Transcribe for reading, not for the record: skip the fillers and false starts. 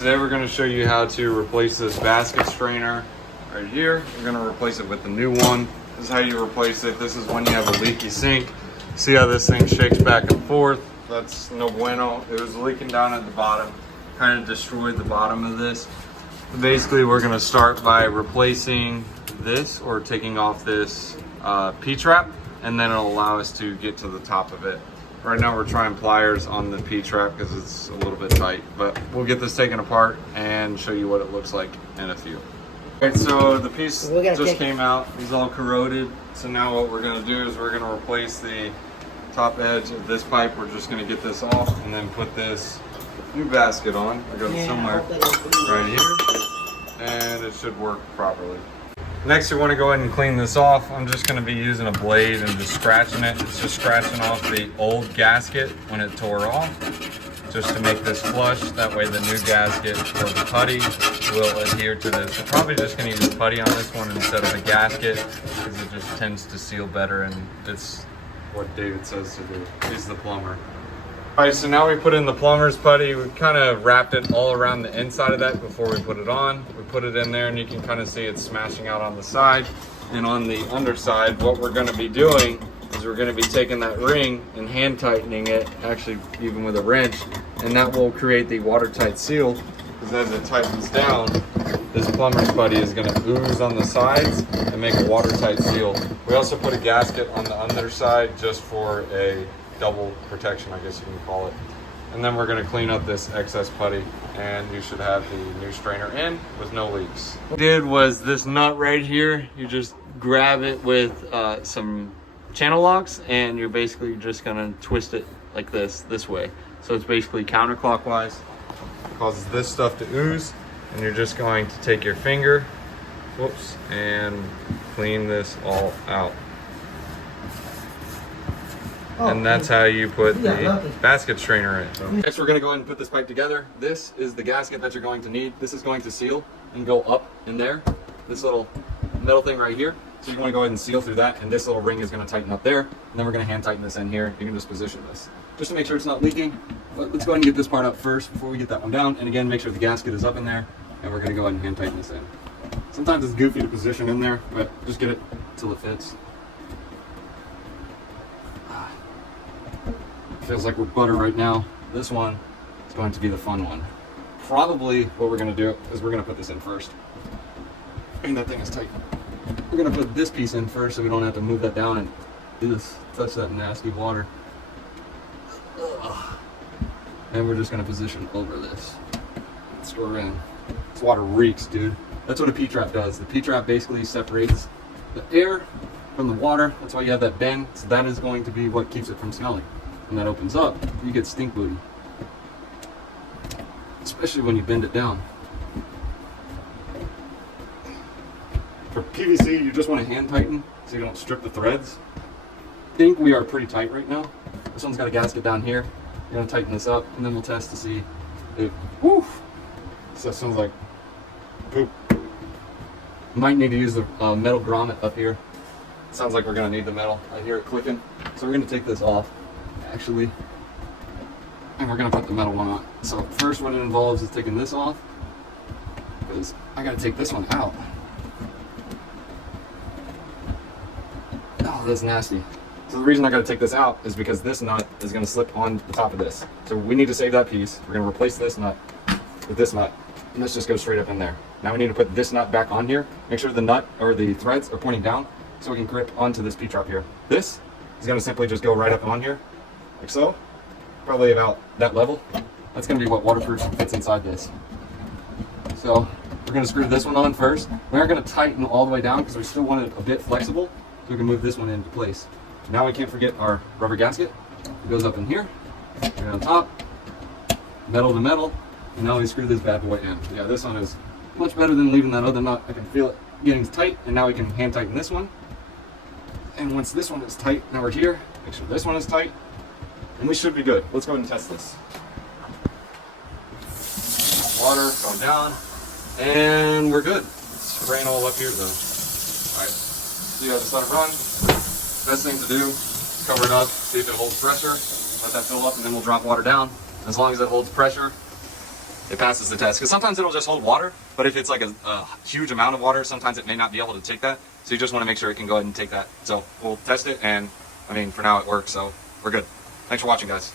Today we're going to show you how to replace this basket strainer right here. We're going to replace it with the new one. This is how you replace it. This is when you have a leaky sink. See how this thing shakes back and forth? That's no bueno. It was leaking down at the bottom. Kind of destroyed the bottom of this. But basically we're going to start by replacing this or taking off this P-trap, and then it'll allow us to get to the top of it. Right now we're trying pliers on the P-trap because it's a little bit tight, but we'll get this taken apart and show you what it looks like in a few. Alright, so the piece just came out. It's all corroded. So now what we're going to do is we're going to replace the top edge of this pipe. We're just going to get this off and then put this new basket on. I got it somewhere right here, and it should work properly. Next, you want to go ahead and clean this off. I'm just going to be using a blade and just scratching it. It's just scratching off the old gasket when it tore off, just to make this flush. That way the new gasket or the putty will adhere to this. I'm probably just going to use putty on this one instead of a gasket because it just tends to seal better, and it's what David says to do. He's the plumber. Alright, so now we put in the plumber's putty. We kind of wrapped it all around the inside of that before we put it on. We put it in there and you can kind of see it smashing out on the side. And on the underside, what we're going to be doing is we're going to be taking that ring and hand tightening it, actually even with a wrench, and that will create the watertight seal, because as it tightens down, this plumber's putty is going to ooze on the sides and make a watertight seal. We also put a gasket on the underside just for a double protection, I guess you can call it. And then we're going to clean up this excess putty, and you should have the new strainer in with no leaks. What I did was this nut right here, you just grab it with some channel locks, and you're basically just going to twist it like this way. So it's basically counterclockwise. It causes this stuff to ooze, and you're just going to take your finger, whoops, and clean this all out. And that's how you put the basket strainer in. So next we're going to go ahead and put this pipe together. This is the gasket that you're going to need. This is going to seal and go up in there. This little metal thing right here. So you want to go ahead and seal through that, and this little ring is going to tighten up there. And then we're going to hand tighten this in here. You can just position this just to make sure it's not leaking. But let's go ahead and get this part up first before we get that one down. And again, make sure the gasket is up in there, and we're going to go ahead and hand tighten this in. Sometimes it's goofy to position in there, but just get it until it fits. Feels like we're butter right now. This one is going to be the fun one. Probably what we're going to do is we're going to put this in first. And that thing is tight. We're going to put this piece in first so we don't have to move that down and just touch that nasty water. And we're just going to position over this. Store in. This water reeks, dude. That's what a P-trap does. The P-trap basically separates the air from the water. That's why you have that bend. So that is going to be what keeps it from smelling. And that opens up, you get stink booty. Especially when you bend it down. For PVC, you just want to hand tighten so you don't strip the threads. I think we are pretty tight right now. This one's got a gasket down here. You're going to tighten this up, and then we'll test to see if, whoo! So that sounds like poop. Might need to use the metal grommet up here. Sounds like we're going to need the metal. I hear it clicking. So we're going to take this off, actually, and we're going to put the metal one on. So first what it involves is taking this off, because I got to take this one out. Oh, that's nasty. So the reason I got to take this out is because this nut is going to slip on the top of this. So we need to save that piece. We're going to replace this nut with this nut, and this just goes straight up in there. Now we need to put this nut back on here. Make sure the nut or the threads are pointing down so we can grip onto this P-trap here. This is going to simply just go right up on here, like so, probably about that level. That's going to be what waterproof fits inside this. So we're going to screw this one on first. We aren't going to tighten all the way down because we still want it a bit flexible, so we can move this one into place. Now we can't forget our rubber gasket. It goes up in here, right on top, metal to metal, and now we screw this bad boy in. Yeah, this one is much better than leaving that other nut. I can feel it getting tight, and now we can hand tighten this one. And once this one is tight, now we're here, make sure this one is tight, and we should be good. Let's go ahead and test this. Water going down, and we're good. Spraying all up here though. Alright, so you guys let it run. Best thing to do is cover it up, see if it holds pressure, let that fill up, and then we'll drop water down. As long as it holds pressure, it passes the test. Because sometimes it'll just hold water, but if it's like a huge amount of water, sometimes it may not be able to take that. So you just want to make sure it can go ahead and take that. So we'll test it, and I mean, for now it works, so we're good. Thanks for watching, guys.